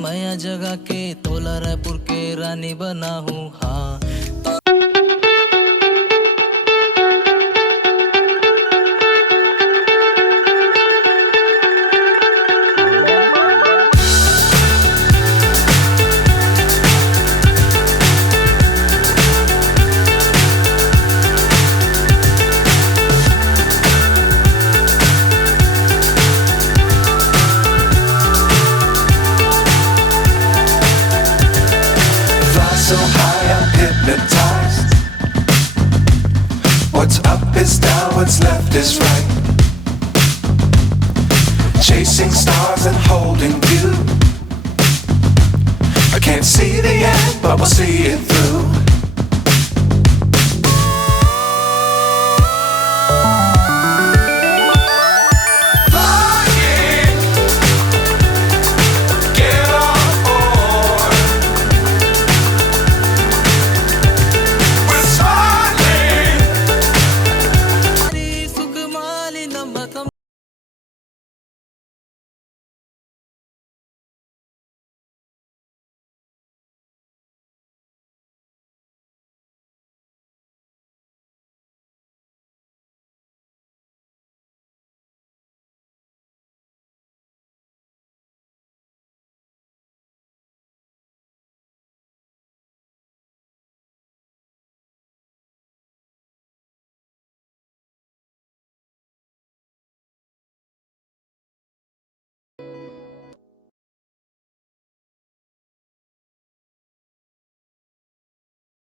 माया जगह के तोला रायपुर के रानी बना हूँ हाँ So high I'm hypnotized. What's up is down, what's left is right. Chasing stars and holding you. I can't see the end, but we'll see it through.